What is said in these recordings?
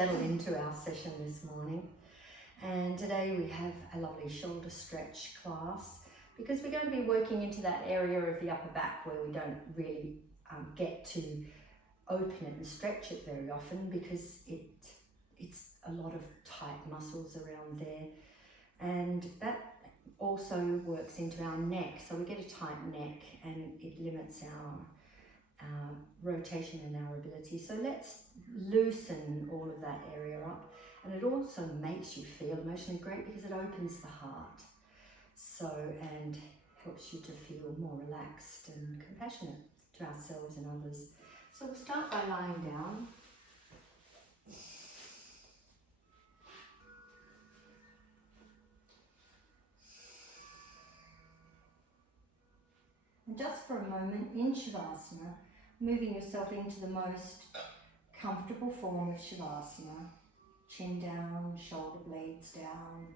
settle into our session this morning. And today we have a lovely shoulder stretch class because we're going to be working into that area of the upper back where we don't really get to open it and stretch it very often because it's a lot of tight muscles around there. And that also works into our neck. So we get a tight neck and it limits our rotation and our ability. So let's loosen all of that area up, and it also makes you feel emotionally great because it opens the heart, so, and helps you to feel more relaxed and compassionate to ourselves and others. So we'll start by lying down. And just for a moment in Shavasana, moving yourself into the most comfortable form of Shavasana. Chin down, shoulder blades down,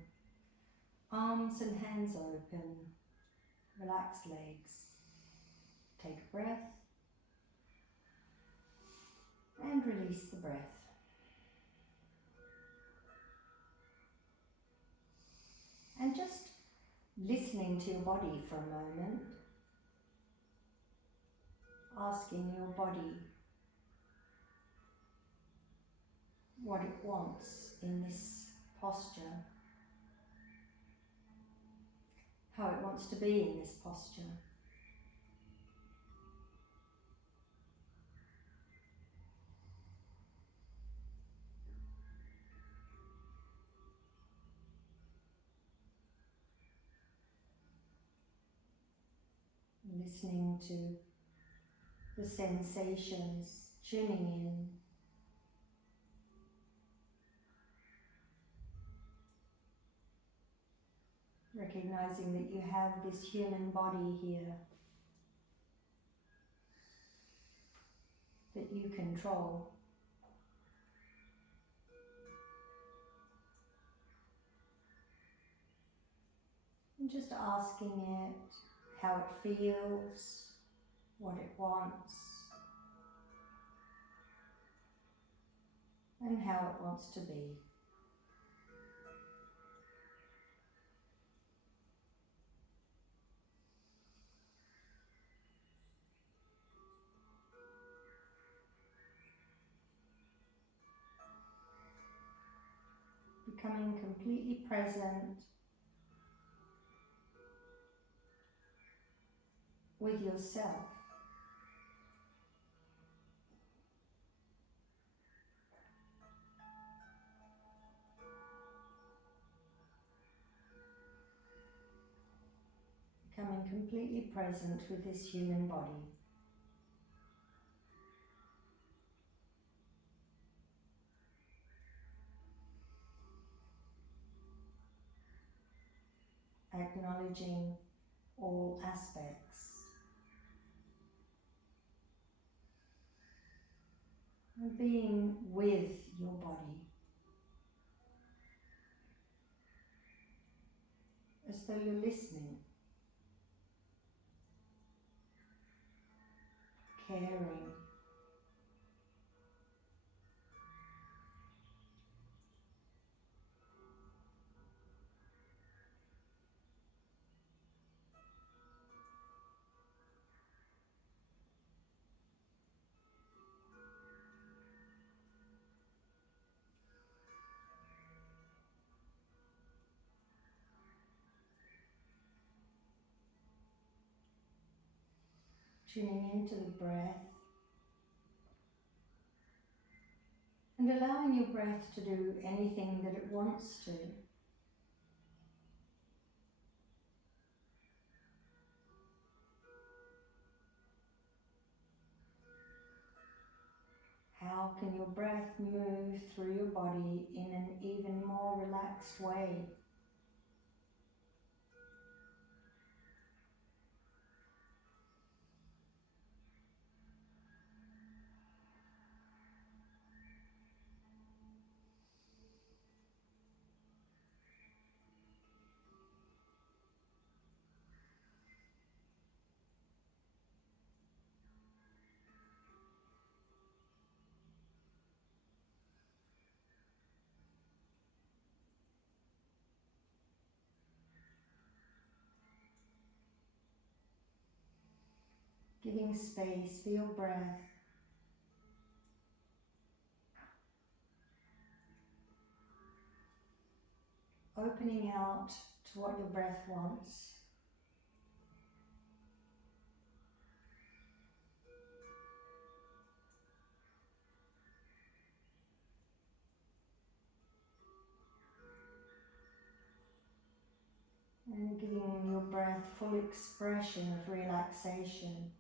arms and hands open, relax legs. Take a breath and release the breath. And just listening to your body for a moment, asking your body what it wants in this posture, how it wants to be in this posture. Listening to the sensations, tuning in. Recognizing that you have this human body here that you control. And just asking it how it feels, what it wants, and how it wants to be. Becoming completely present with yourself. Becoming completely present with this human body. Acknowledging all aspects. And being with your body. As though you're listening. Caring. Tuning into the breath. And allowing your breath to do anything that it wants to. How can your breath move through your body in an even more relaxed way? giving space for your breath, opening out to what your breath wants. And giving your breath full expression of relaxation.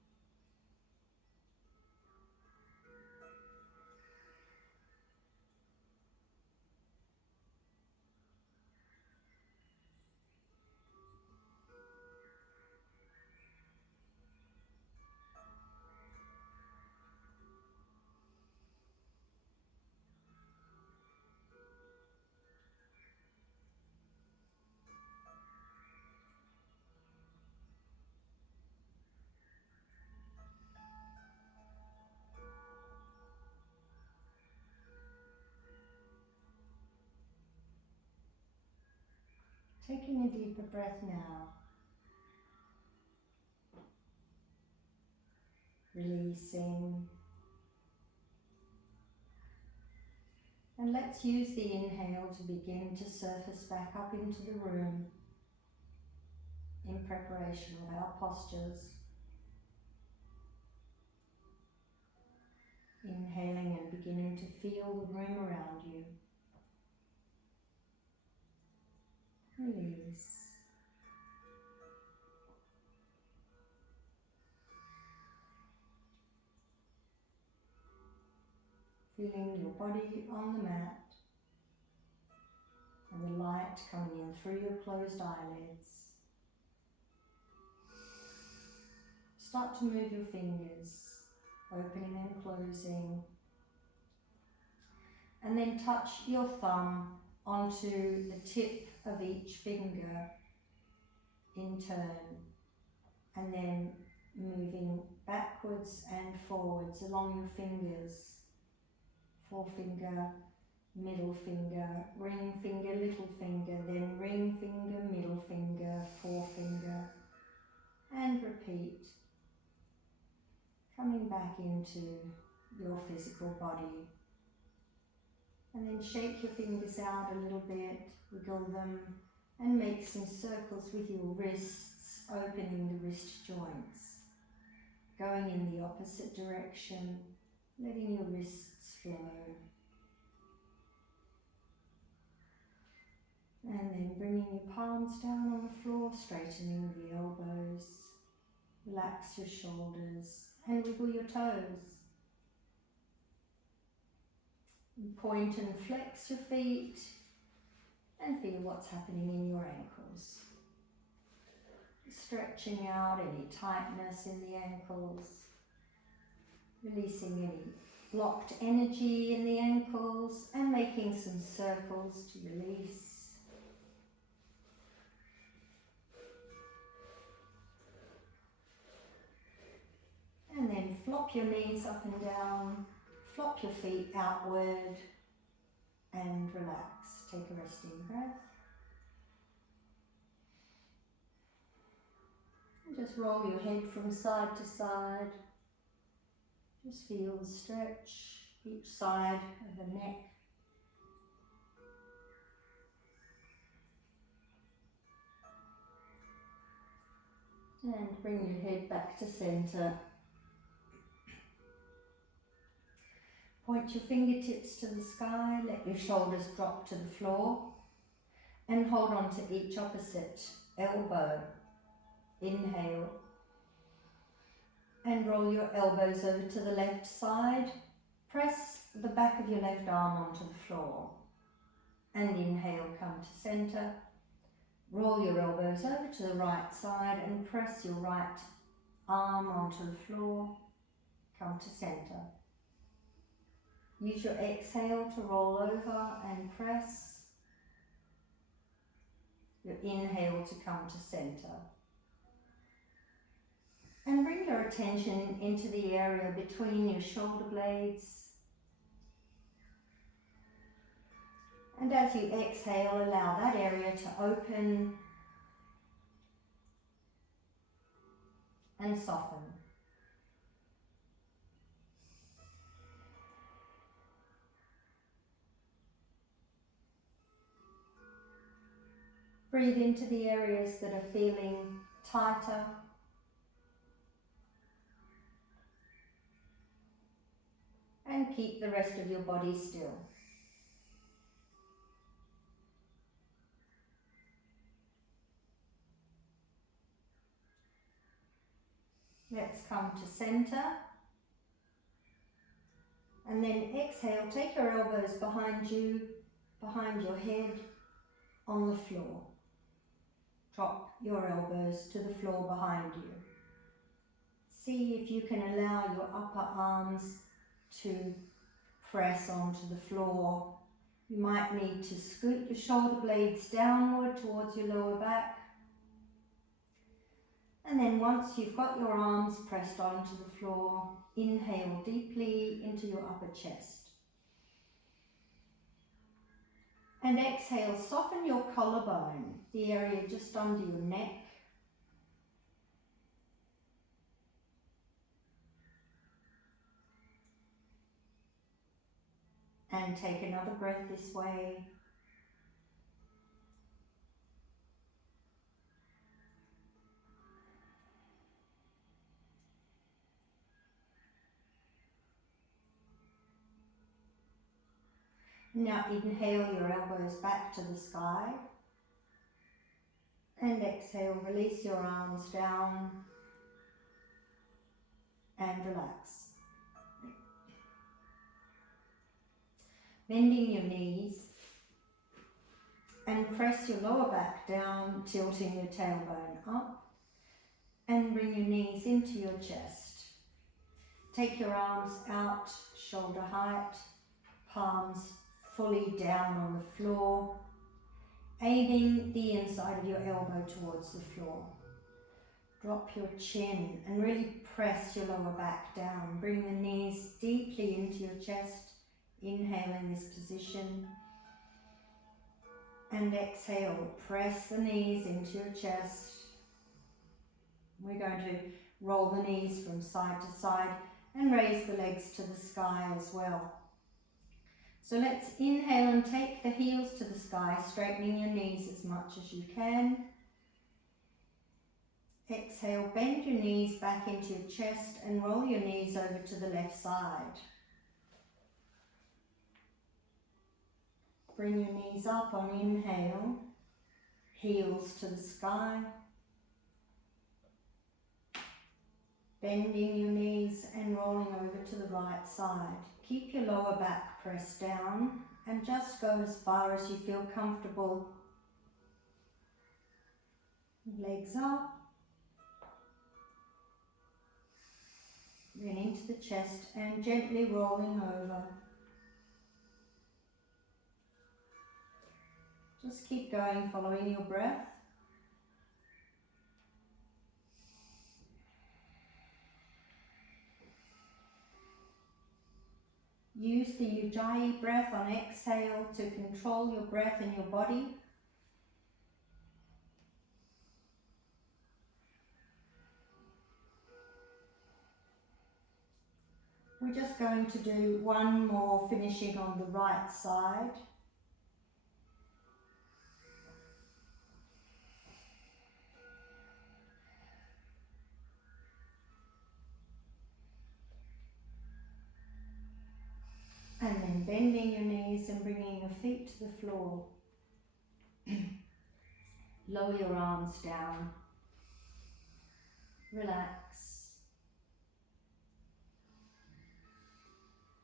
Taking a deeper breath now, releasing, and let's use the inhale to begin to surface back up into the room in preparation of our postures. Inhaling and beginning to feel the room around you. Release. Feeling your body on the mat and the light coming in through your closed eyelids. Start to move your fingers, opening and closing, and then touch your thumb onto the tip of each finger in turn, and then moving backwards and forwards along your fingers. Forefinger, middle finger, ring finger, little finger, then ring finger, middle finger, forefinger, and repeat. Coming back into your physical body. And then shake your fingers out a little bit, wiggle them, and make some circles with your wrists, opening the wrist joints. Going in the opposite direction, letting your wrists flow. And then bringing your palms down on the floor, straightening the elbows. Relax your shoulders and wiggle your toes. Point and flex your feet and feel what's happening in your ankles. Stretching out any tightness in the ankles. Releasing any blocked energy in the ankles and making some circles to release. And then flop your knees up and down, flop your feet outward and relax. Take a resting breath. And just roll your head from side to side. Just feel the stretch each side of the neck. And bring your head back to centre. Point your fingertips to the sky, let your shoulders drop to the floor, and hold on to each opposite elbow. Inhale, and roll your elbows over to the left side. Press the back of your left arm onto the floor, and inhale, come to centre. Roll your elbows over to the right side and press your right arm onto the floor, come to centre. Use your exhale to roll over and press. Your inhale to come to centre. And bring your attention into the area between your shoulder blades. And as you exhale, allow that area to open and soften. Breathe into the areas that are feeling tighter. And keep the rest of your body still. Let's come to center. And then exhale, take your elbows behind you, behind your head, on the floor. Drop your elbows to the floor behind you. See if you can allow your upper arms to press onto the floor. You might need to scoot your shoulder blades downward towards your lower back. And then once you've got your arms pressed onto the floor, inhale deeply into your upper chest. And exhale, soften your collarbone, the area just under your neck. And take another breath this way. Now inhale your elbows back to the sky. And exhale, release your arms down and relax. Bending your knees and press your lower back down, tilting your tailbone up, and bring your knees into your chest. Take your arms out, shoulder height, palms fully down on the floor, aiming the inside of your elbow towards the floor. Drop your chin and really press your lower back down. Bring the knees deeply into your chest. Inhale in this position. And exhale, press the knees into your chest. We're going to roll the knees from side to side and raise the legs to the sky as well. So let's inhale and take the heels to the sky, straightening your knees as much as you can. Exhale, bend your knees back into your chest and roll your knees over to the left side. Bring your knees up on inhale, heels to the sky. Bending your knees and rolling over to the right side. Keep your lower back pressed down and just go as far as you feel comfortable. Legs up. Then into the chest and gently rolling over. Just keep going, following your breath. Use the Ujjayi breath on exhale to control your breath in your body. We're just going to do one more, finishing on the right side. And then bending your knees and bringing your feet to the floor. Lower your arms down. Relax.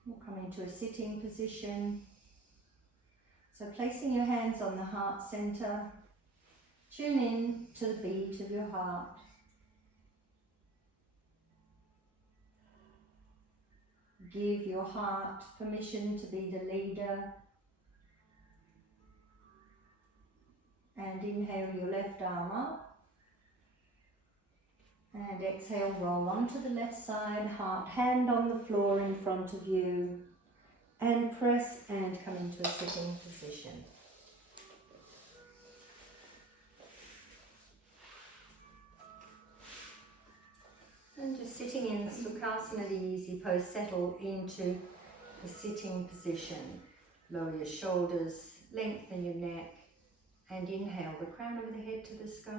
We'll come into a sitting position. So placing your hands on the heart center, tune in to the beat of your heart. Give your heart permission to be the leader. And inhale your left arm up. And exhale, roll onto the left side, heart, hand on the floor in front of you. And press and come into a sitting position. And just sitting in the Sukhasana, the easy pose, settle into the sitting position. Lower your shoulders, lengthen your neck, And inhale the crown of the head to the sky.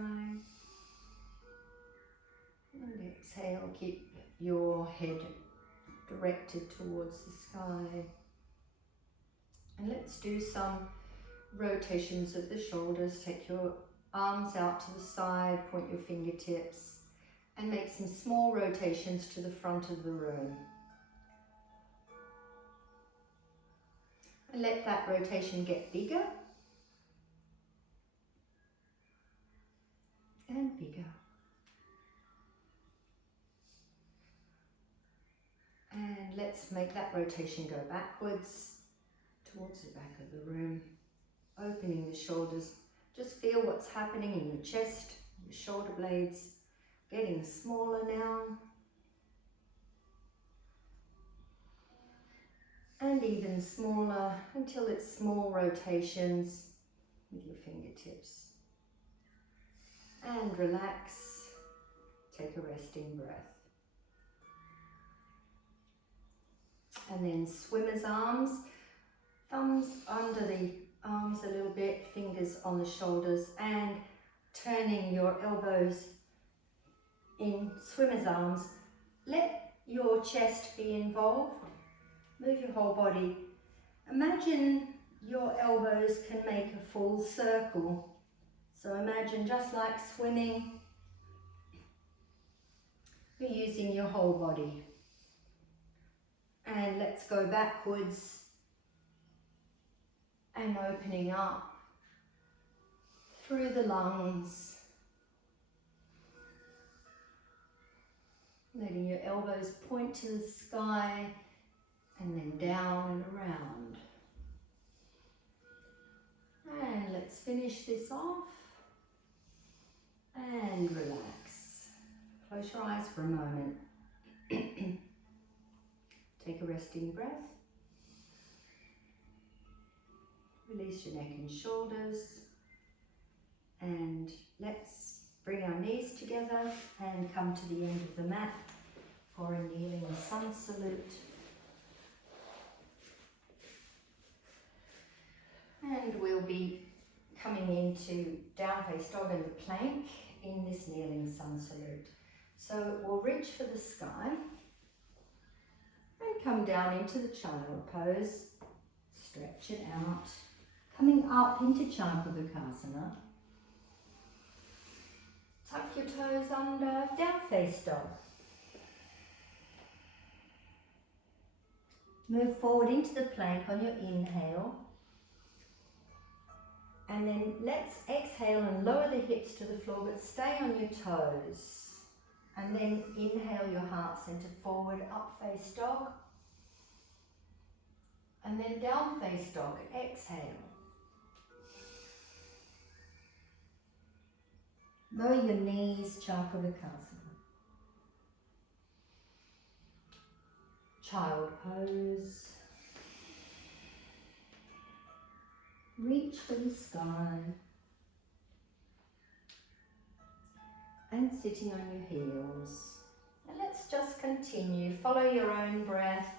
And exhale, keep your head directed towards the sky. And let's do some rotations of the shoulders. Take your arms out to the side, point your fingertips, and make some small rotations to the front of the room. And let that rotation get bigger and bigger. And let's make that rotation go backwards towards the back of the room. Opening the shoulders. Just feel what's happening in your chest, your shoulder blades, getting smaller now. And even smaller until it's small rotations with your fingertips. And relax. Take a resting breath. And then swimmer's arms. Thumbs under the arms a little bit, fingers on the shoulders, and turning your elbows in swimmer's arms. Let your chest be involved. Move your whole body. Imagine your elbows can make a full circle. So imagine just like swimming, you're using your whole body. And let's go backwards and opening up through the lungs. Letting your elbows point to the sky and then down and around. And let's finish this off and relax. Close your eyes for a moment. Take a resting breath. Release your neck and shoulders. And let's bring our knees together and come to the end of the mat for a kneeling sun salute. And we'll be coming into down face dog and the plank in this kneeling sun salute. So we'll reach for the sky and come down into the child pose. Stretch it out. Coming up into Chandravarkasana. Tuck your toes under, down face dog. Move forward into the plank on your inhale. And then let's exhale and lower the hips to the floor, but stay on your toes. And then inhale your heart center forward, up face dog. And then down face dog, exhale. Lower your knees, Chandravarkasana. Child pose. Reach for the sky. And sitting on your heels. And let's just continue. Follow your own breath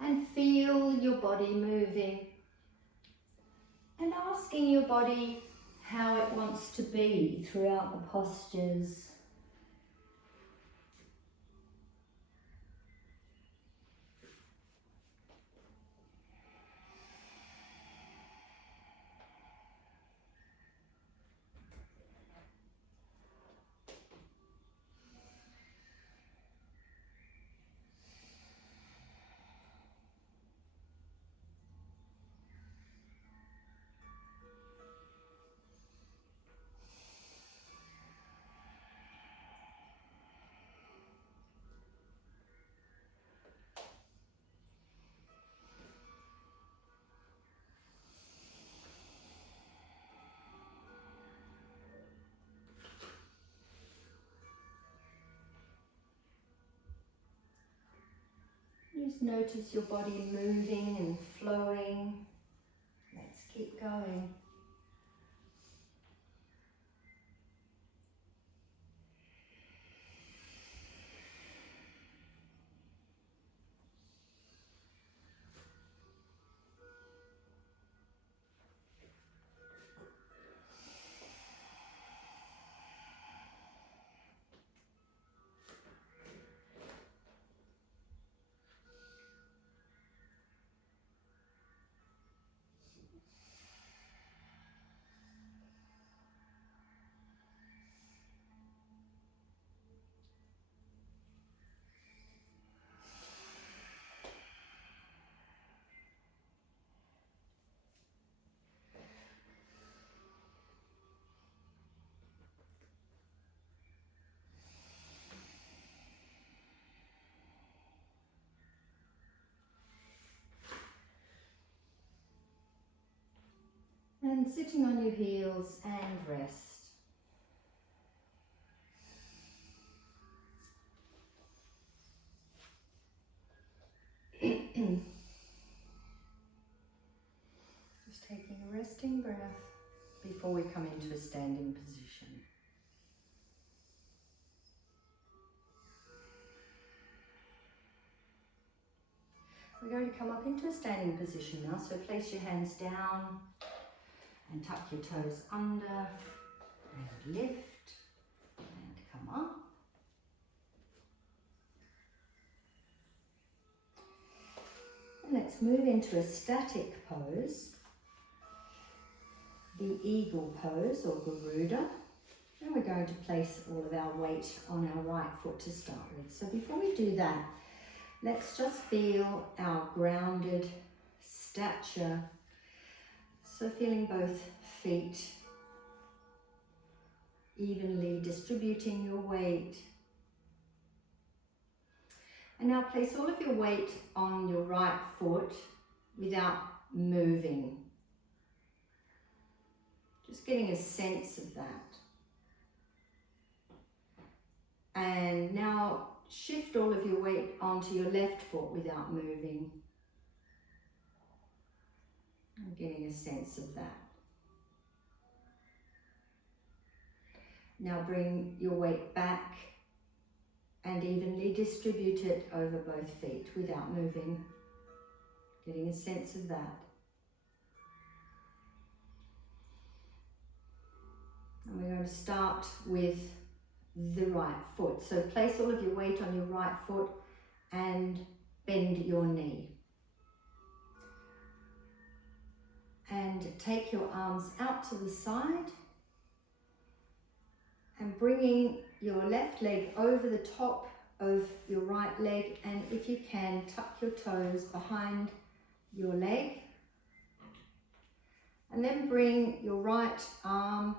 and feel your body moving. And asking your body how it wants to be throughout the postures. Just notice your body moving and flowing. Let's keep going. And sitting on your heels and rest. Just taking a resting breath before we come into a standing position. We're going to come up into a standing position now, so place your hands down and tuck your toes under and lift and come up. And let's move into a static pose, the eagle pose or Garuda. And we're going to place all of our weight on our right foot to start with. So before we do that, let's just feel our grounded stature. So feeling both feet evenly distributing your weight. And now place all of your weight on your right foot without moving. Just getting a sense of that. And now shift all of your weight onto your left foot without moving. And getting a sense of that. Now bring your weight back and evenly distribute it over both feet without moving. Getting a sense of that. And we're going to start with the right foot. So place all of your weight on your right foot and bend your knee. And take your arms out to the side and bringing your left leg over the top of your right leg, and if you can, tuck your toes behind your leg. And then bring your right arm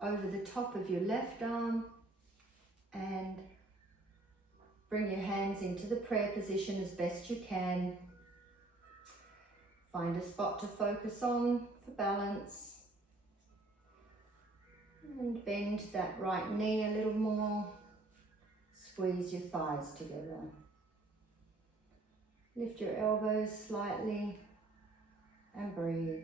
over the top of your left arm and bring your hands into the prayer position as best you can. Find a spot to focus on for balance. And bend that right knee a little more. Squeeze your thighs together. Lift your elbows slightly and breathe.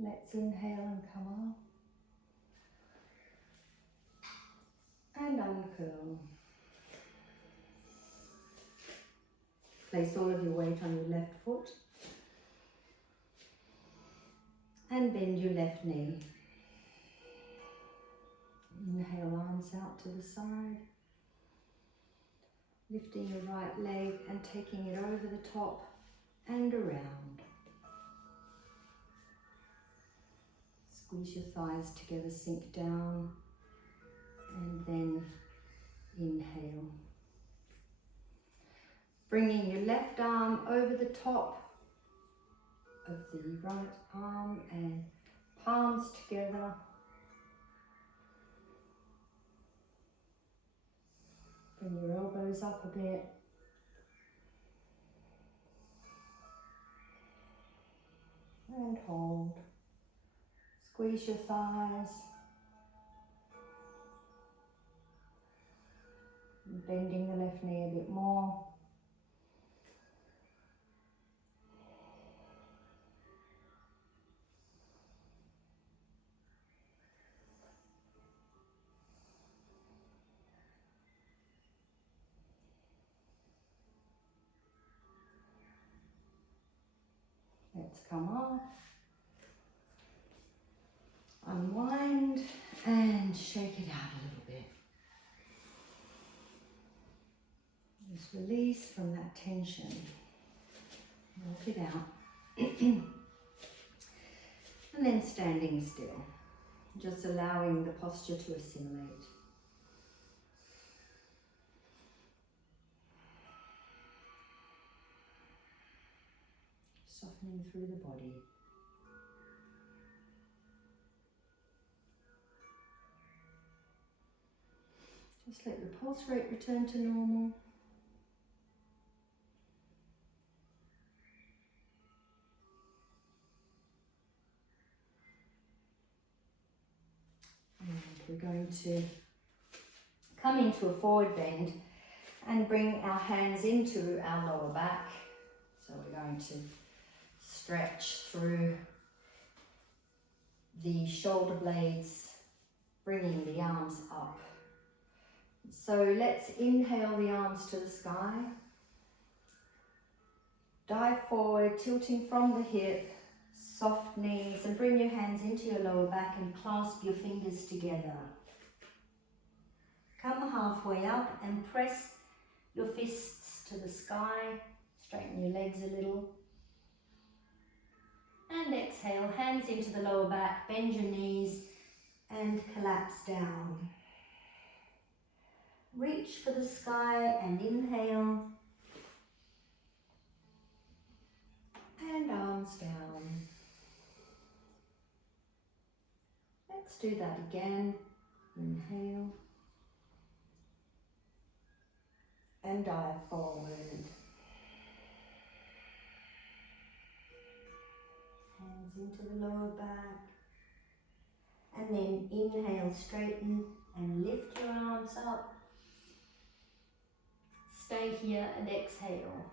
Let's inhale and come up. And uncurl. Place all of your weight on your left foot. And bend your left knee. Inhale, arms out to the side. Lifting your right leg and taking it over the top and around. Squeeze your thighs together, sink down, and then inhale. Bringing your left arm over the top of the right arm and palms together. Bring your elbows up a bit. And hold. Squeeze your thighs. And bending the left knee a bit more. Let's come off. Unwind and shake it out a little bit. Just release from that tension. Walk it out. And then standing still. Just allowing the posture to assimilate. softening through the body. Just let the pulse rate return to normal. And we're going to come into a forward bend and bring our hands into our lower back. So we're going to stretch through the shoulder blades, bringing the arms up. So let's inhale the arms to the sky. Dive forward, tilting from the hip, soft knees, and bring your hands into your lower back and clasp your fingers together. Come halfway up and press your fists to the sky. Straighten your legs a little. And exhale, hands into the lower back, bend your knees and collapse down. Reach for the sky and inhale. And arms down. Let's do that again. Inhale. And dive forward. Hands into the lower back. And then inhale, straighten and lift your arms up. Stay here and exhale.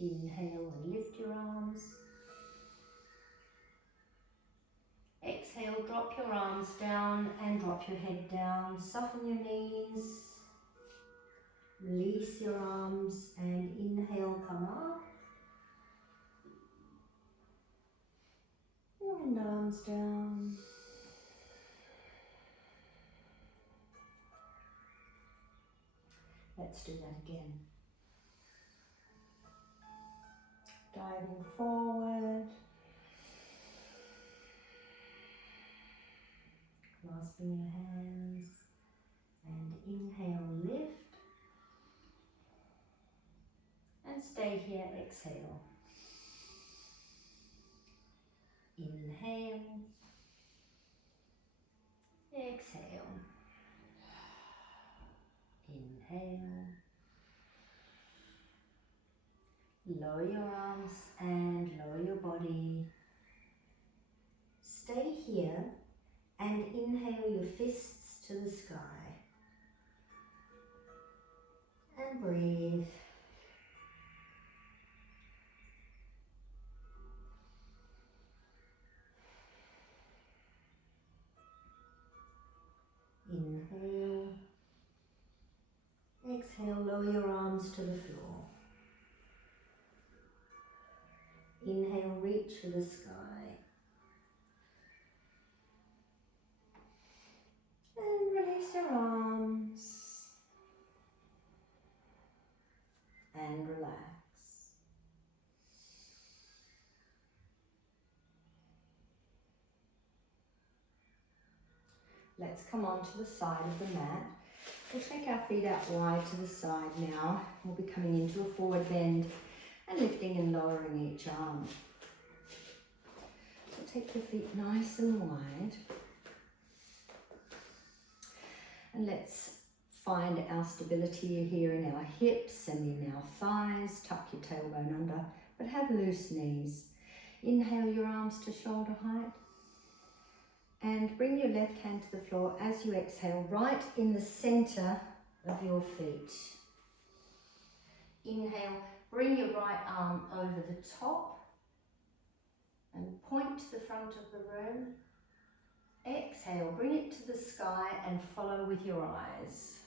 Inhale and lift your arms. Exhale, drop your arms down and drop your head down. Soften your knees. Release your arms and inhale, come up. And arms down. Let's do that again. Diving forward. Clasping your hands. And inhale, lift. And stay here, exhale. Inhale. Exhale. Inhale. Lower your arms and lower your body. Stay here and inhale your fists to the sky. And breathe. Inhale. Exhale, lower your arms to the floor. Inhale, reach for the sky. And release your arms. And relax. Let's come onto the side of the mat. We'll take our feet out wide to the side now. We'll be coming into a forward bend and lifting and lowering each arm. So take your feet nice and wide. And let's find our stability here in our hips and in our thighs. Tuck your tailbone under, but have loose knees. Inhale your arms to shoulder height. And bring your left hand to the floor as you exhale, right in the center of your feet. Inhale, bring your right arm over the top and point to the front of the room. Exhale, bring it to the sky and follow with your eyes.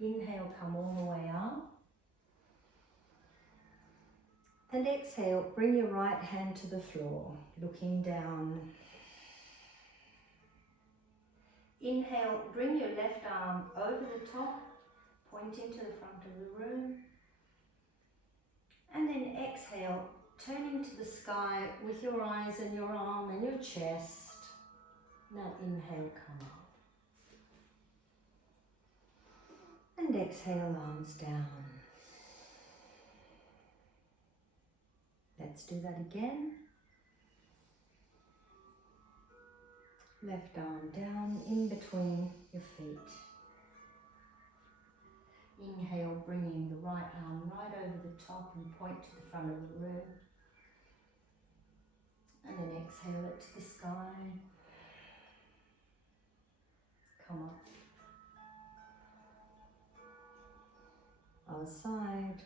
Inhale, come all the way up. And exhale, bring your right hand to the floor, looking down. Inhale, bring your left arm over the top, pointing to the front of the room. And then exhale, turning to the sky with your eyes and your arm and your chest. Now inhale, come up. And exhale, arms down. Let's do that again. Left arm down in between your feet. Inhale, bringing the right arm right over the top and point to the front of the room. And then exhale it to the sky. Come up. Other side.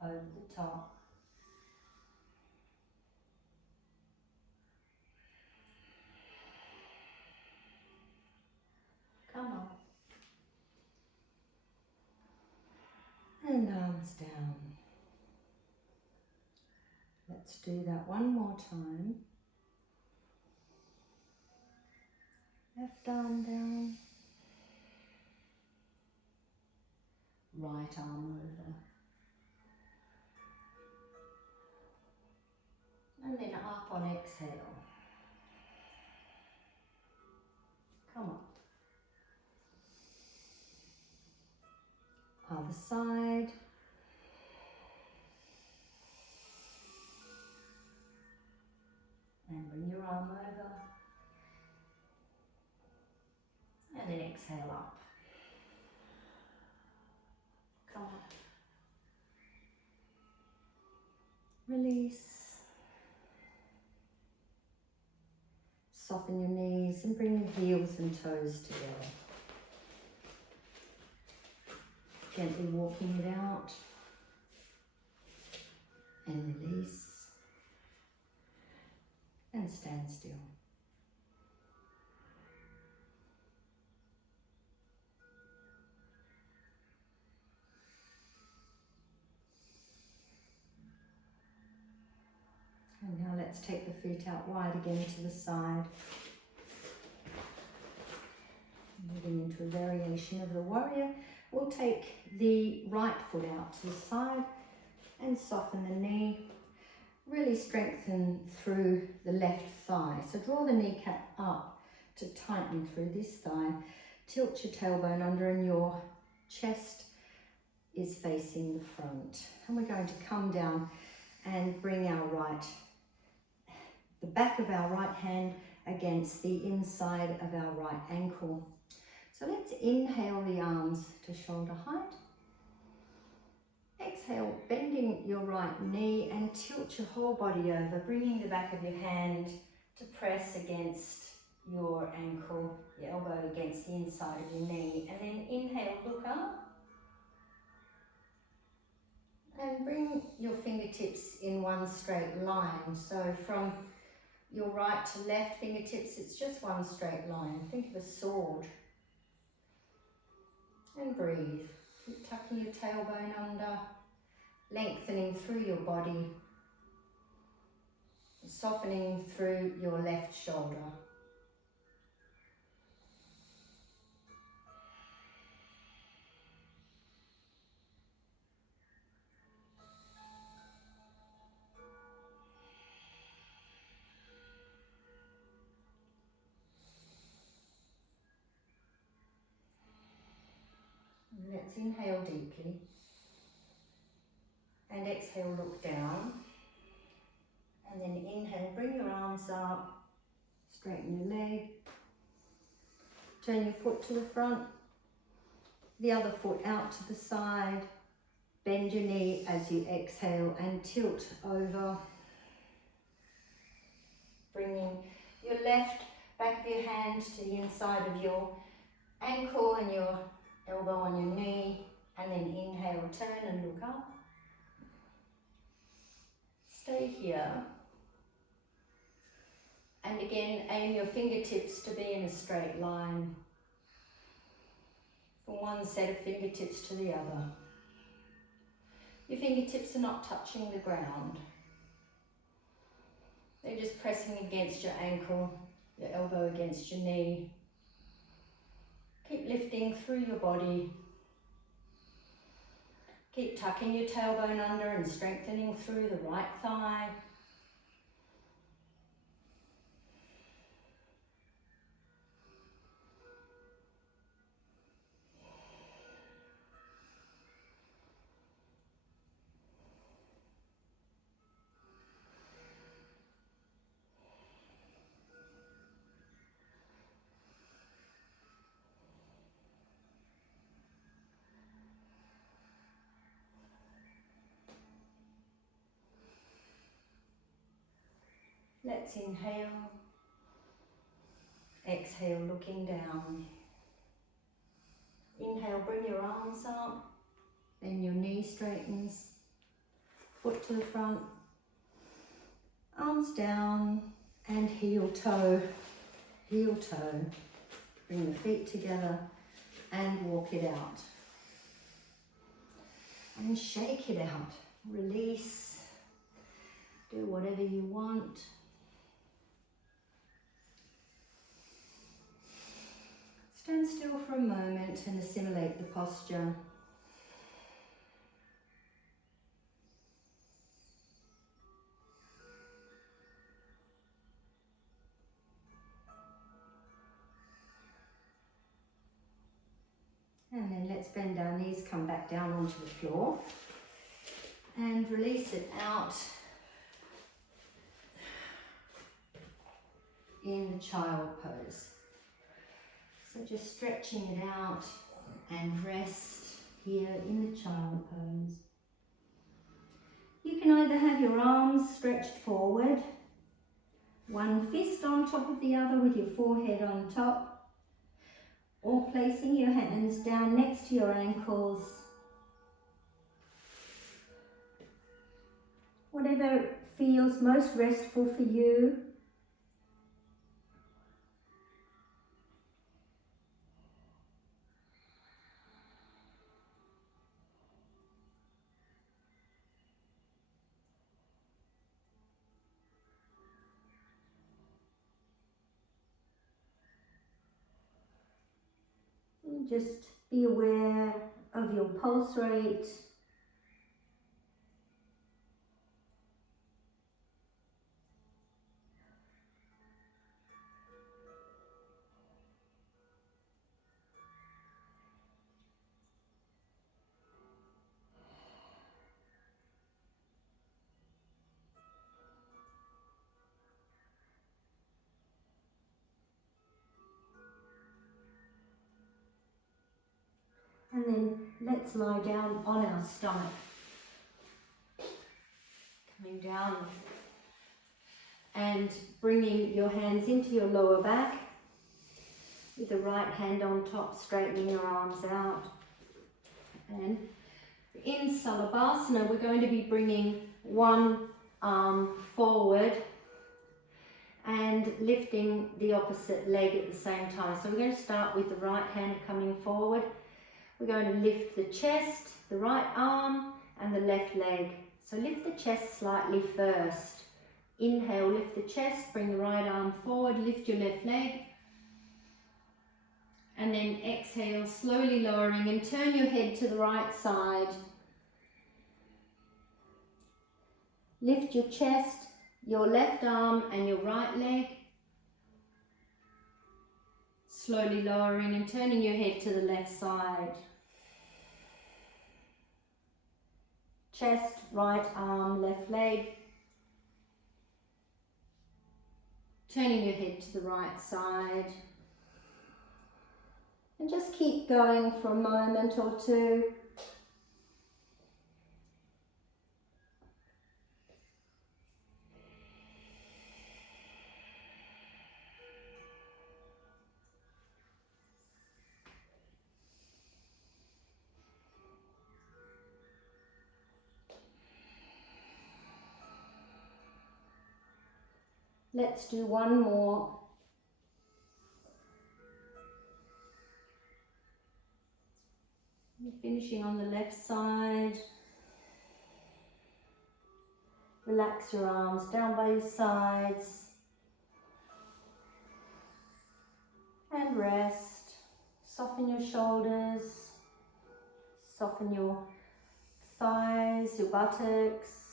Over the top. Come up. And arms down. Let's do that one more time. Left arm down. Right arm over. And then up on exhale. Come up. Other side. And bring your arm over. And then exhale up. Come up. Release. Soften your knees and bring your heels and toes together. Gently walking it out. And release. And stand still. And now let's take the feet out wide again to the side. Moving into a variation of the warrior. We'll take the right foot out to the side and soften the knee. Really strengthen through the left thigh. So draw the kneecap up to tighten through this thigh. Tilt your tailbone under and your chest is facing the front. And we're going to come down and bring the back of our right hand against the inside of our right ankle. So let's inhale the arms to shoulder height. Exhale, bending your right knee and tilt your whole body over, bringing the back of your hand to press against your ankle, your elbow against the inside of your knee. And then inhale, look up. And bring your fingertips in one straight line. So from your right to left fingertips, it's just one straight line. Think of a sword. And breathe. Keep tucking your tailbone under, lengthening through your body, softening through your left shoulder. Let's inhale deeply and exhale, look down, and then inhale, bring your arms up, straighten your leg, turn your foot to the front, the other foot out to the side, bend your knee as you exhale and tilt over, bringing your left back of your hand to the inside of your ankle and your elbow on your knee, and then inhale, turn and look up. Stay here. And again, aim your fingertips to be in a straight line. From one set of fingertips to the other. Your fingertips are not touching the ground. They're just pressing against your ankle, your elbow against your knee. Keep lifting through your body. Keep tucking your tailbone under and strengthening through the right thigh. Let's inhale. Exhale, looking down. Inhale, bring your arms up. Then your knee straightens. Foot to the front. Arms down. And heel toe. Heel toe. Bring the feet together and walk it out. And shake it out. Release. Do whatever you want. Stand still for a moment and assimilate the posture. And then let's bend our knees, come back down onto the floor and release it out in the child pose. So just stretching it out and rest here in the child pose. You can either have your arms stretched forward, one fist on top of the other with your forehead on top, or placing your hands down next to your ankles. Whatever feels most restful for you. And just be aware of your pulse rate. And then let's lie down on our stomach. Coming down and bringing your hands into your lower back with the right hand on top, straightening your arms out. And in Salabhasana, we're going to be bringing one arm forward and lifting the opposite leg at the same time. So we're going to start with the right hand coming forward. We're going to lift the chest, the right arm and the left leg. So lift the chest slightly first. Inhale, lift the chest, bring the right arm forward, lift your left leg. And then exhale, slowly lowering and turn your head to the right side. Lift your chest, your left arm and your right leg. Slowly lowering and turning your head to the left side. Chest, right arm, left leg. Turning your head to the right side. And just keep going for a moment or two. Let's do one more. Finishing on the left side. Relax your arms down by your sides. And rest. Soften your shoulders. Soften your thighs, your buttocks.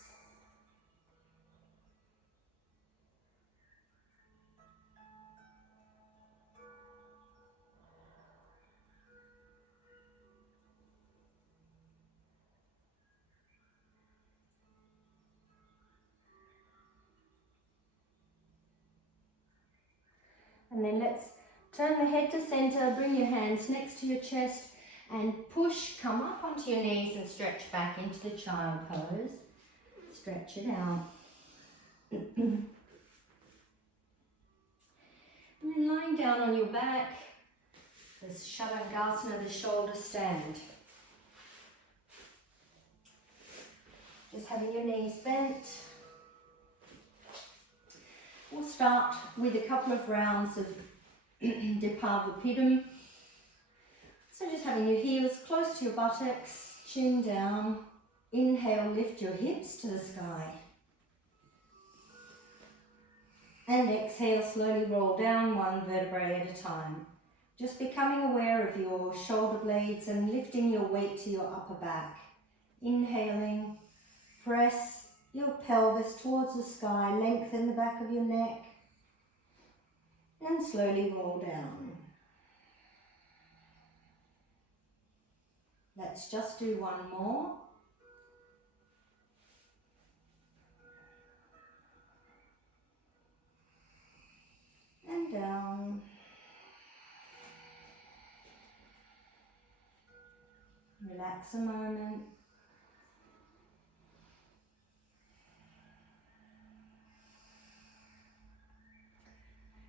And then let's turn the head to center, bring your hands next to your chest and push, come up onto your knees and stretch back into the child pose. Stretch it out. lying down on your back, this Shavasana, the shoulder stand. Just having your knees bent. We'll start with a couple of rounds of Dipavapidam. So just having your heels close to your buttocks, chin down. Inhale, lift your hips to the sky. And exhale, slowly roll down one vertebrae at a time. Just becoming aware of your shoulder blades and lifting your weight to your upper back. Inhaling, press your pelvis towards the sky, lengthen the back of your neck, and slowly roll down. Let's just do one more. And down. Relax a moment.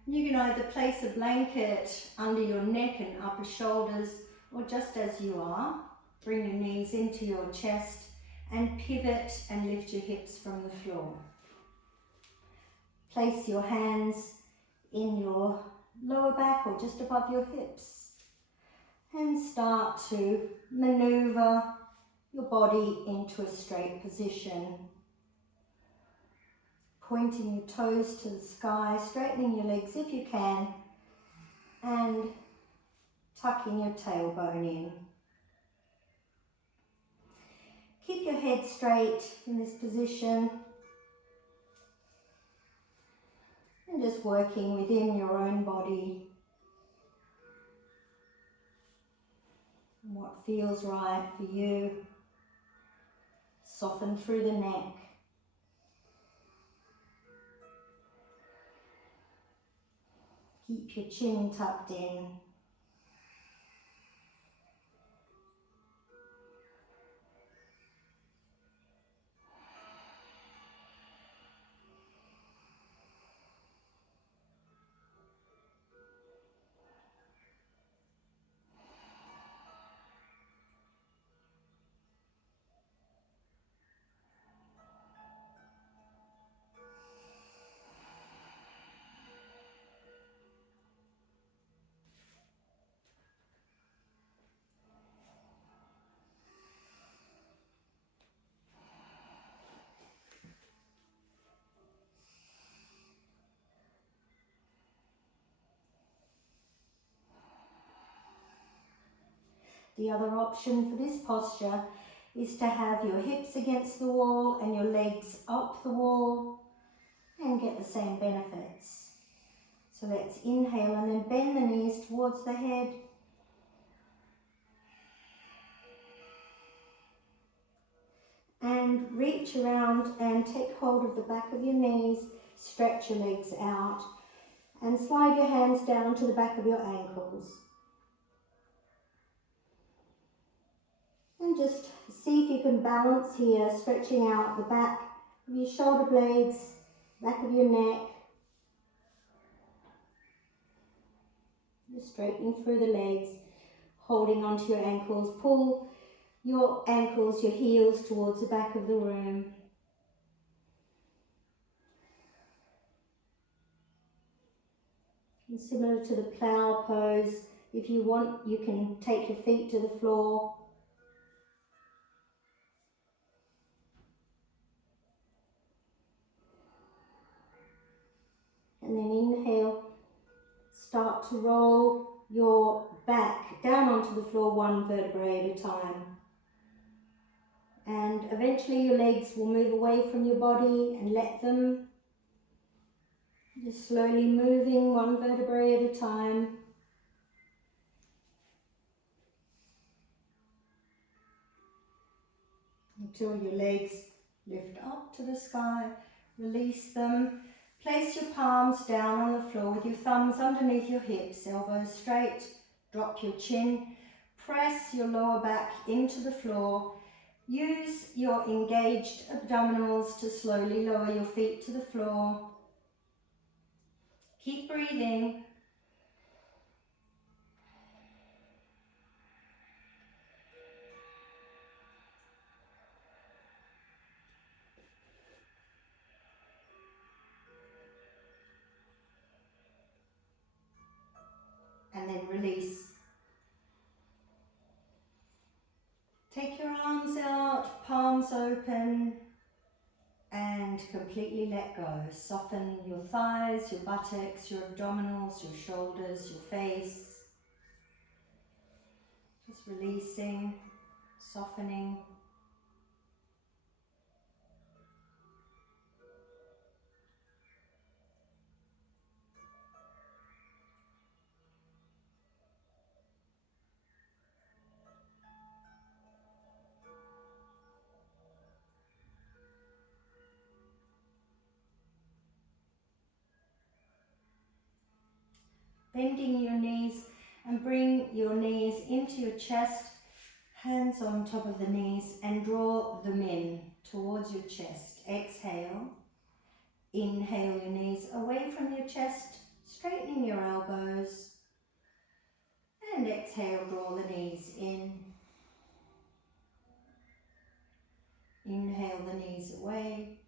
You can either place a blanket under your neck and upper shoulders, or just as you are, bring your knees into your chest and pivot and lift your hips from the floor. Place your hands in your lower back or just above your hips and start to maneuver your body into a straight position. Pointing your toes to the sky, straightening your legs if you can, and tucking your tailbone in. Keep your head straight in this position and just working within your own body. What feels right for you. Soften through the neck. Keep your chin tucked in. The other option for this posture is to have your hips against the wall and your legs up the wall and get the same benefits. So let's inhale and then bend the knees towards the head. And reach around and take hold of the back of your knees, stretch your legs out and slide your hands down to the back of your ankles. And just see if you can balance here, stretching out the back of your shoulder blades, back of your neck. Just straightening through the legs, holding onto your ankles. Pull your ankles, your heels towards the back of the room. And similar to the plough pose, if you want, you can take your feet to the floor. And then inhale, start to roll your back down onto the floor one vertebrae at a time. And eventually your legs will move away from your body and let them. Just slowly moving one vertebrae at a time. Until your legs lift up to the sky, release them. Place your palms down on the floor with your thumbs underneath your hips, elbows straight, drop your chin, press your lower back into the floor. Use your engaged abdominals to slowly lower your feet to the floor. Keep breathing. and then release. Take your arms out, palms open, and completely let go. Soften your thighs, your buttocks, your abdominals, your shoulders, your face. Just releasing, softening. Bending your knees and bring your knees into your chest, hands on top of the knees, and draw them in towards your chest. Exhale. Inhale your knees away from your chest, straightening your elbows. And exhale, draw the knees in. Inhale the knees away.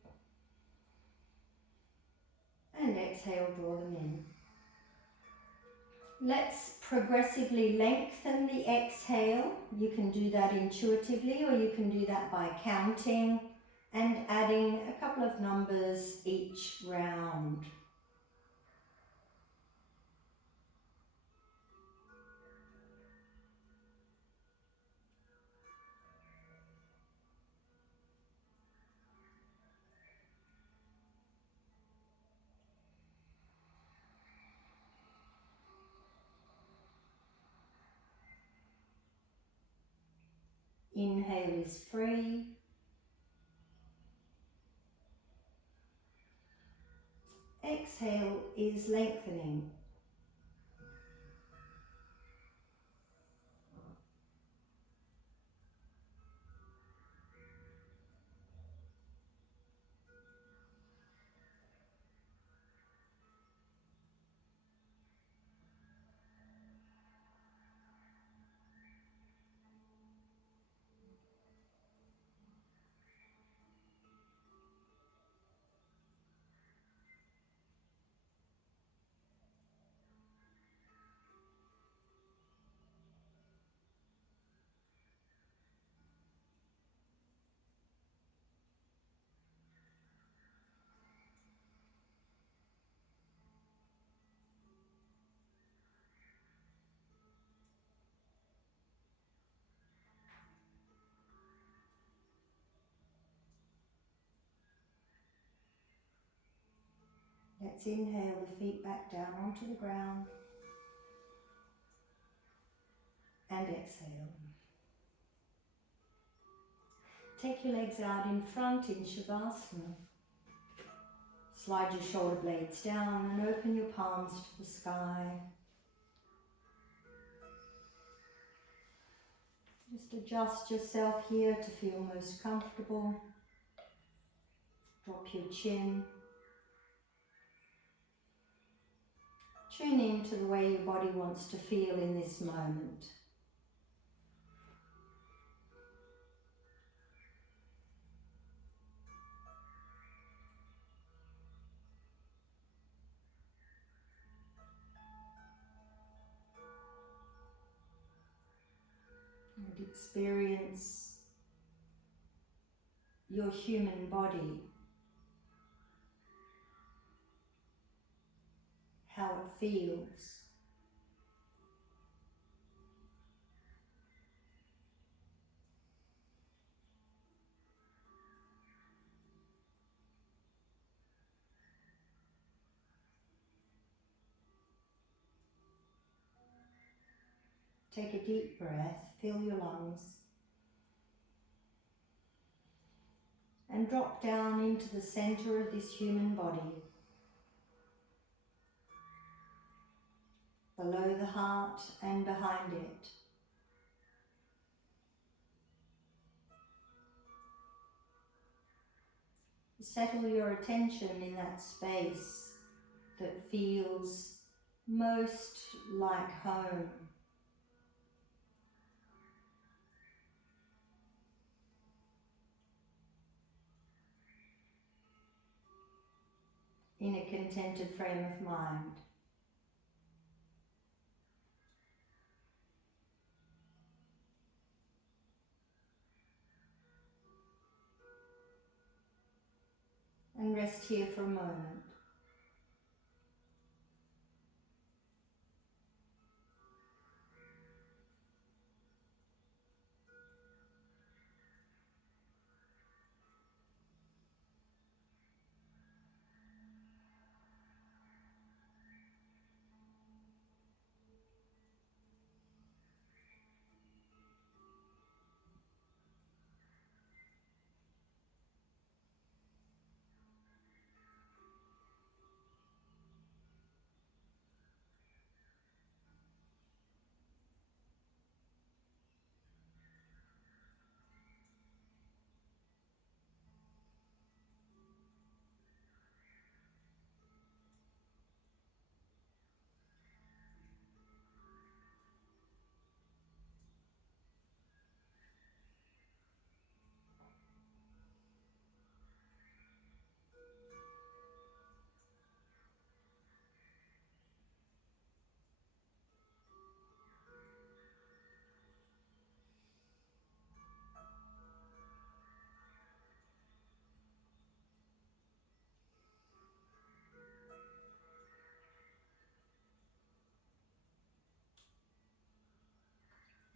And exhale, draw them in. Let's progressively lengthen the exhale. You can do that intuitively, or you can do that by counting and adding a couple of numbers each round. Inhale is free. Exhale is lengthening. Let's inhale the feet back down onto the ground and exhale. Take your legs out in front in Shavasana. Slide your shoulder blades down and open your palms to the sky. Just adjust yourself here to feel most comfortable. Drop your chin. Tune into the way your body wants to feel in this moment. And experience your human body, how it feels. Take a deep breath, fill your lungs, and drop down into the center of this human body, below the heart and behind it. Settle your attention in that space that feels most like home. In a contented frame of mind. and rest here for a moment.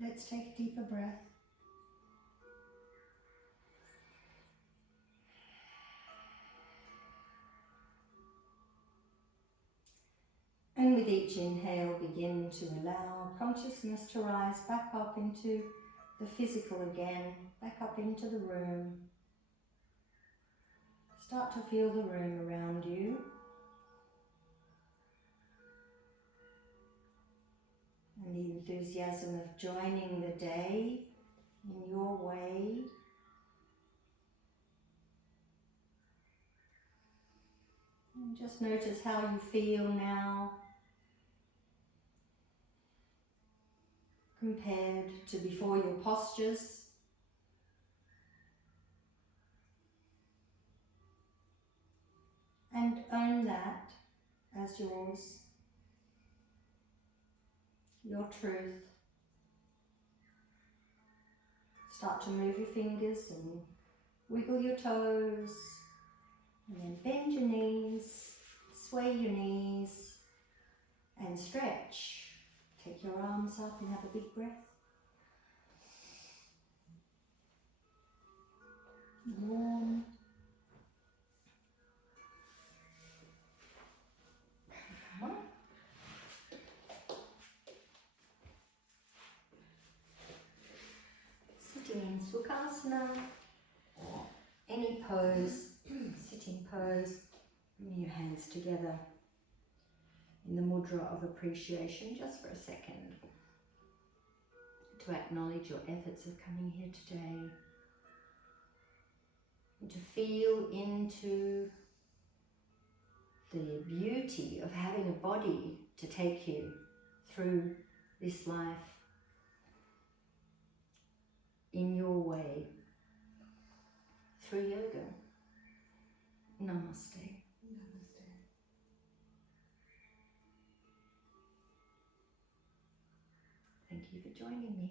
Let's take a deeper breath. And with each inhale, begin to allow consciousness to rise back up into the physical again, back up into the room. Start to feel the room around you. And the enthusiasm of joining the day in your way. And just notice how you feel now compared to before your postures. And own that as yours, your truth. Start to move your fingers and wiggle your toes, and then bend your knees, sway your knees, and stretch. Take your arms up and have a big breath. Warm. Sitting in Sukhasana, or any pose, sitting pose, bring your hands together in the mudra of appreciation just for a second, to acknowledge your efforts of coming here today, and to feel into the beauty of having a body to take you through this life in your way, through yoga. Namaste. Namaste. Thank you for joining me.